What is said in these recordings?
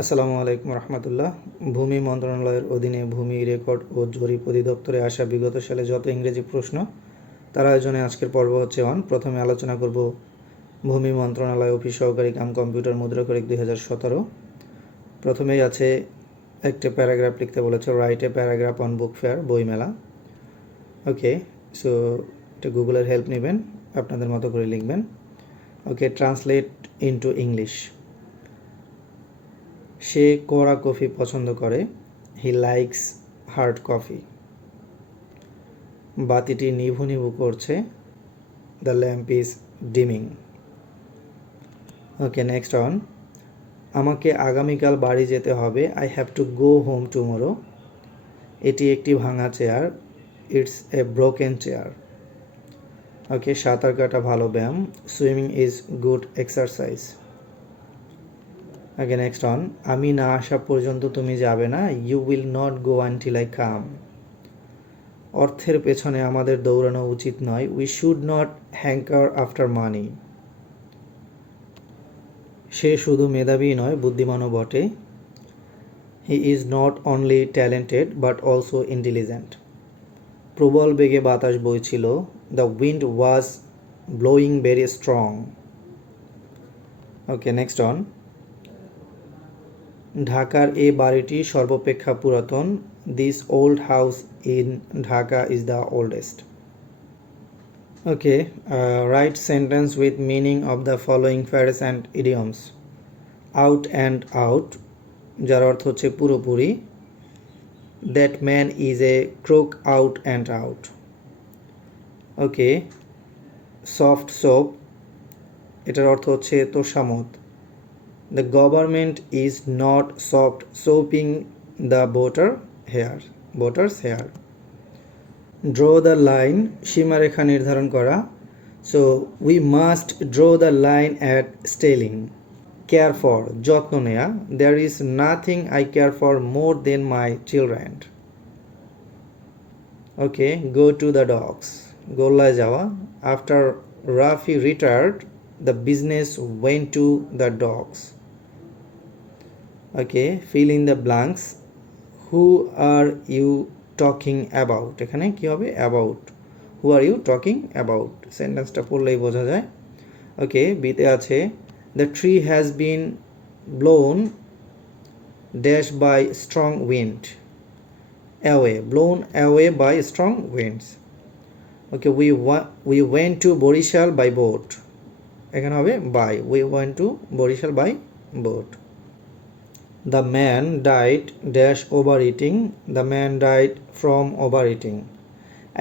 আসসালামু আলাইকুম রহমতুল্লাহ। ভূমি মন্ত্রণালয়ের অধীনে ভূমি রেকর্ড ও জরিপ অধিদপ্তরে আসা বিগত সালে যত ইংরেজি প্রশ্ন তার আয়োজনে আজকের পর্ব হচ্ছে প্রথমে আলোচনা করব ভূমি মন্ত্রণালয় অফিস সহকারী কাম কম্পিউটার মুদ্রাকরিক 2017। প্রথমেই আছে একটা প্যারাগ্রাফ লিখতে বলেছে, right a paragraph on book fair, বইমেলা। ওকে, সো এটা গুগলের হেল্প নেবেন, আপনাদের মতো করে লিখবেন। Okay, translate into English. সে কড়া কফি পছন্দ করে। He likes hard coffee. বাতিটি নিভু নিভু করছে। The lamp is dimming. Okay, next on. আমাকে আগামীকাল বাড়ি যেতে হবে। I have to go home tomorrow. এটি একটি ভাঙা চেয়ার। It's a broken chair. Okay, সাঁতার কাটা ভালো ব্যায়াম। Swimming is good exercise. Okay, next on. আমি না আসা পর্যন্ত তুমি যাবে না। You will not go until I come. অর্থের পেছনে আমাদের দৌড়ানো উচিত নয়। We should not hanker after money. সে শুধু মেধাবী নয়, বুদ্ধিমানও বটে। He is not only talented but also intelligent. প্রবল বেগে বাতাস বইছিল। The wind was blowing very strong. Okay, next on. ঢাকার এই বাড়িটি সর্বাপেক্ষা পুরাতন। This old house in Dhaka is the oldest. Okay, write sentence with meaning of the following phrases and idioms. Out and out, যার অর্থ হচ্ছে পুরোপুরি। That man is a crook out and out. Okay, soft soap, এটার অর্থ হচ্ছে তোষামোদ। The government is not soft soaping the voters' hair. Draw the line, সীমারেখা নির্ধারণ করা। So we must draw the line at stealing. Care for, যত্ন নেয়া। There is nothing I care for more than my children. Okay, go to the dogs, গোল্লায় যাওয়া। After Rafi retired the business went to the dogs. Okay, fill in the blanks. Who are you talking about, এখানে কি হবে? About. Who are you talking about, সেন্টেন্সটা পড়লেই বোঝা যায়। Okay, বিতে আছে the tree has been blown dash by strong wind. Away, blown away by strong winds. Okay, we went to Barisal by boat, এখানে হবে by. We went to Barisal by boat. The man died dash overeating. The man died from overeating.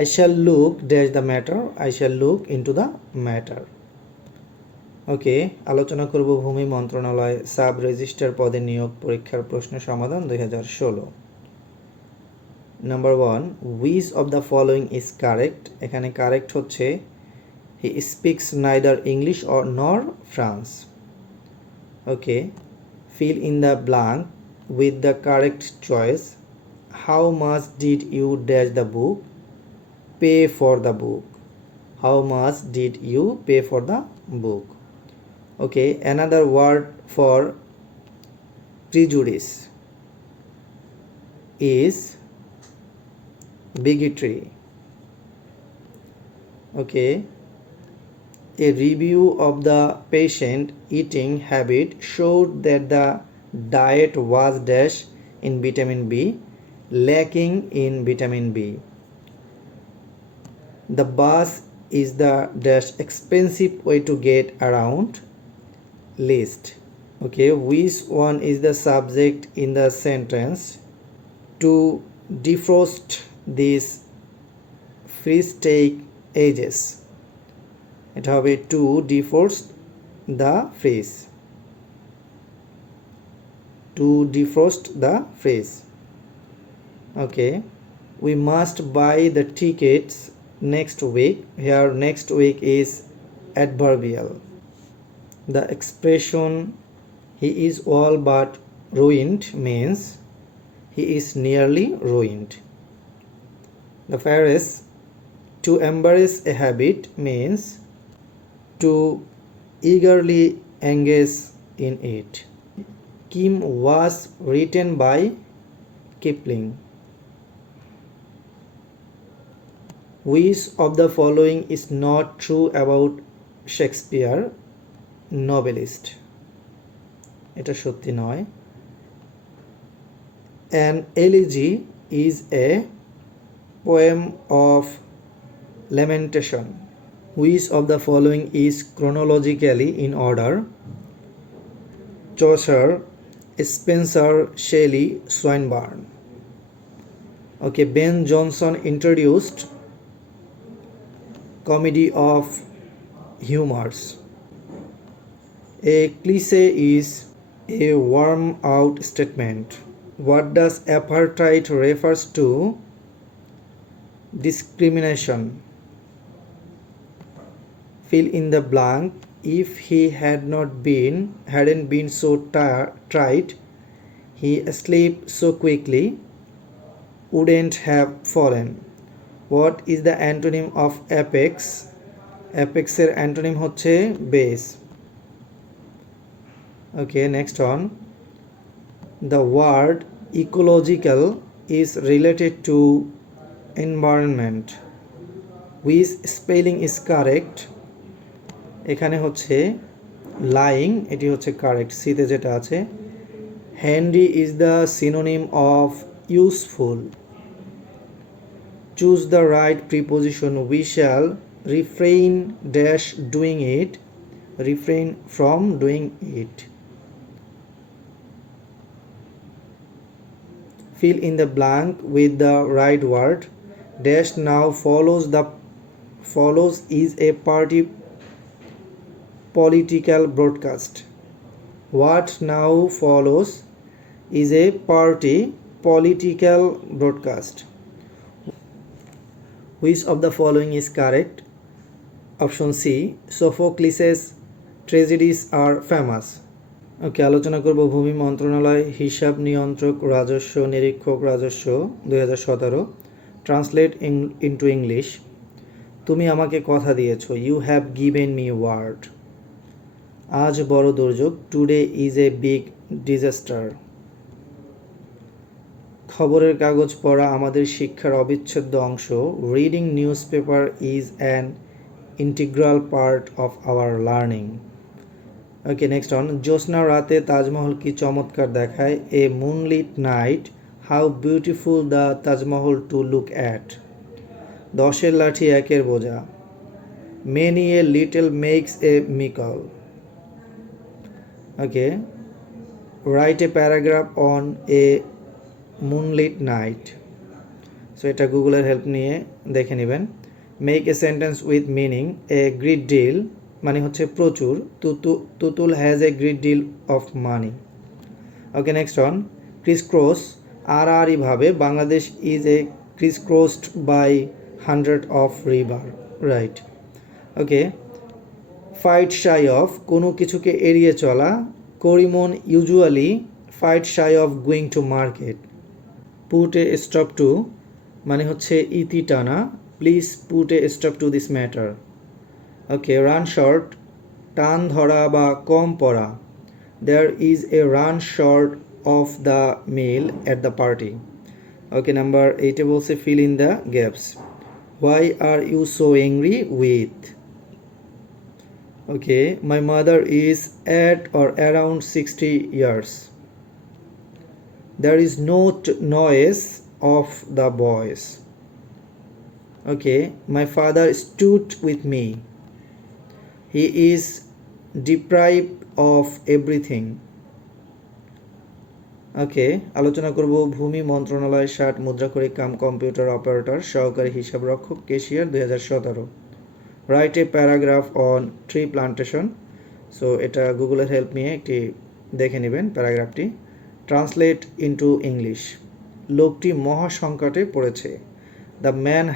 I shall look dash the matter. I shall look into the matter. ওকে, আলোচনা করব ভূমি মন্ত্রণালয় sub registrar পদে নিয়োগ পরীক্ষার প্রশ্ন সমাধান 2016। নাম্বার 1, which of the following is correct? এখানে কারেক্ট হচ্ছে he speaks neither English or nor France. Okay, fill in the blank with the correct choice. How much did you dash the book? Pay for the book. How much did you pay for the book? Okay, another word for prejudice is bigotry. Okay, a review of the patient eating habit showed that the diet was dash in vitamin B, lacking in vitamin B. The bus is the dash expensive way to get around. List. Okay, which one is the subject in the sentence? To defrost these freeze-take edges. এটা হবে to defrost the freeze. To defrost the freeze. Okay, we must buy the tickets next week. Here next week is adverbial. The expression he is all but ruined means he is nearly ruined. The phrase to embrace a habit means to eagerly engage in it. Kim was written by Kipling. Which of the following is not true about Shakespeare, novelist? এটা সত্যি নয়. An elegy is a poem of lamentation. Which of the following is chronologically in order? Chaucer, Spenser, Shelley, Swinburne. Okay, Ben Jonson introduced comedy of humors. A cliché is a worn out statement. What does apartheid refers to? Discrimination. Fill in the blank. If he hadn't been so tried, he slept so quickly, wouldn't have fallen. What is the antonym of apex? Apex এর antonym হচ্ছে base. Okay, next one. The word ecological is related to environment. Which spelling is correct? এখানে হচ্ছে lying, এটি হচ্ছে কারেক্ট, সিতে যেটা আছে. Handy is the synonym of useful. Choose the right preposition. We shall refrain dash doing it, refrain from doing it. Fill in the blank with the right word. Dash now follows is a political broadcast. What now follows is a political broadcast. Which of the following is correct? Option C. Sophocles' tragedies are famous. ওকে, আলোচনা করব ভূমি মন্ত্রণালয় হিসাব নিয়ন্ত্রক রাজস্ব নিরীক্ষক রাজস্ব 2017. Translate into English. তুমি আমাকে কথা দিয়েছো. You have given me word. আজ বড় দুর্যোগ. Today is a big disaster. খবরের কাগজ পড়া আমাদের শিক্ষার অবিচ্ছেদ্য অংশ. Reading news paper is an integral part of our learning. Okay, next on. জ্যোৎস্না রাতে তাজমহল কি চমৎকার দেখায়. A moonlit night how beautiful the Taj Mahal to look at. 10-এর লাঠি 1-এর বোঝা. Many a little makes a mickle. Okay, write a paragraph on a moonlit night. So এটা গুগলের হেল্প নিয়ে দেখে নেবেন. Make a sentence with meaning. A great deal মানে হচ্ছে প্রচুর. Tutul has a great deal of money. Okay, next on. Crisscross আড়াআড়ি ভাবে. Bangladesh is a crisscrossed by 100 of river. Right. Okay, fight shy of কোনো কিছুকে এড়িয়ে চলা. Karimon usually fight shy of going to market. Put a stop two মানে হচ্ছে ইতি টানা. Please put a stop to this matter. Okay, run short টান ধরা বা কম পড়া. There is a run short of the meal at the party. Okay, number 8 বলছে fill in the gaps. Why are you so angry with. Okay, my mother is at or around 60 years. There is no noise of the voice. Okay, my father stood with me. He is deprived of everything. Okay, আলোচনা করব ভূমি মন্ত্রণালয় 60 মুদ্রাক্ষরিক cum computer operator সহকারী হিসাব রক্ষক কেশিয়ার 2017. Right a paragraph on tree plantation. So এটা গুগলের হেল্প নিয়ে একটি দেখে নেবেন প্যারাগ্রাফটি. Translate into English. লোকটি মহা সংকটে পড়েছে. The man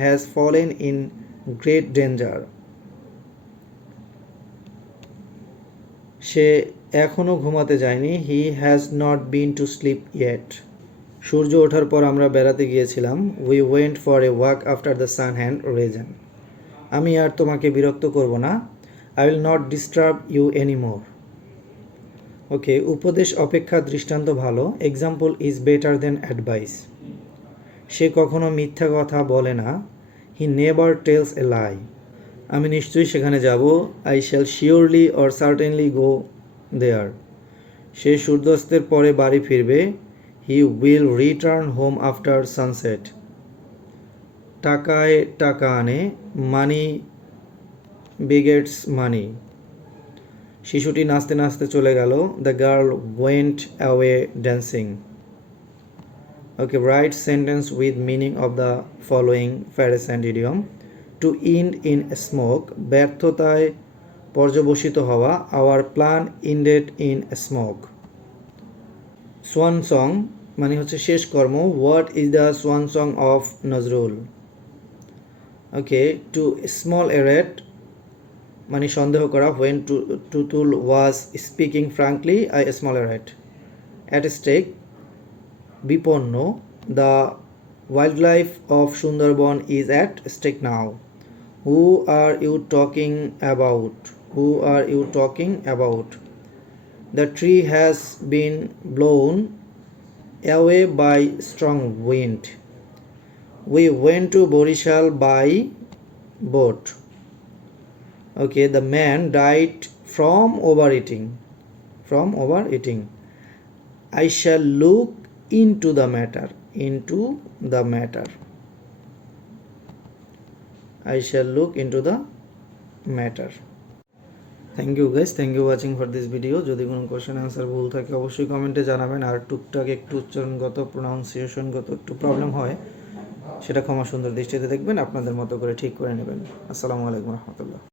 has fallen in great danger. সে এখনও ঘুমাতে যায়নি. He has not been to sleep yet. সূর্য ওঠার পর আমরা বেড়াতে গিয়েছিলাম. We went for a walk after the sun had risen. আমি আর তোমাকে বিরক্ত করব না. I will not disturb you anymore. Okay, উপদেশ অপেক্ষা দৃষ্টান্ত ভালো। Example is better than advice. সে কখনো মিথ্যা কথা বলে না। হি নেভার টেলস এ লাই। আমি নিশ্চয়ই সেখানে যাব। I shall surely or certainly go there. সে সূর্যাস্তের পরে বাড়ি ফিরবে। He will return home after sunset. টাকায় টাকা আনে। Money begets money. শিশুটি নাচতে নাচতে চলে গেল। The girl went away dancing. Okay, write sentence with meaning of the following phrase and idiom. To end in smoke, ব্যর্থতায় পর্যবসিত হওয়া। Our plan ended in smoke. Swan song মানে হচ্ছে শেষ কর্ম। What is the swan song of Nazrul? Okay, to smell a rat মানে সন্দেহ করা। When Tutul was speaking frankly I smell a rat. At stake বিপন্ন। The wildlife of Sundarban is at stake now. Who are you talking about? Who are you talking about? The tree has been blown away by strong wind. We went to Borishal by boat. Okay, the man died from overeating. From overeating. I shall look into the matter. Into the matter. I shall look into the matter. Thank you guys, thank you watching for this video. যদি কোনো question answer ভুল থাকে অবশ্যই কমেন্টে জানাবেন। আর টুকটাক একটু উচ্চারণগত প্রোনাউন্সিয়েশনগত একটু প্রবলেম হয়, সেটা ক্ষমা সুন্দর দৃষ্টিতে দেখবেন, আপনাদের মতো করে ঠিক করে নেবেন। আসসালামু আলাইকুম রহমতুল্লাহ।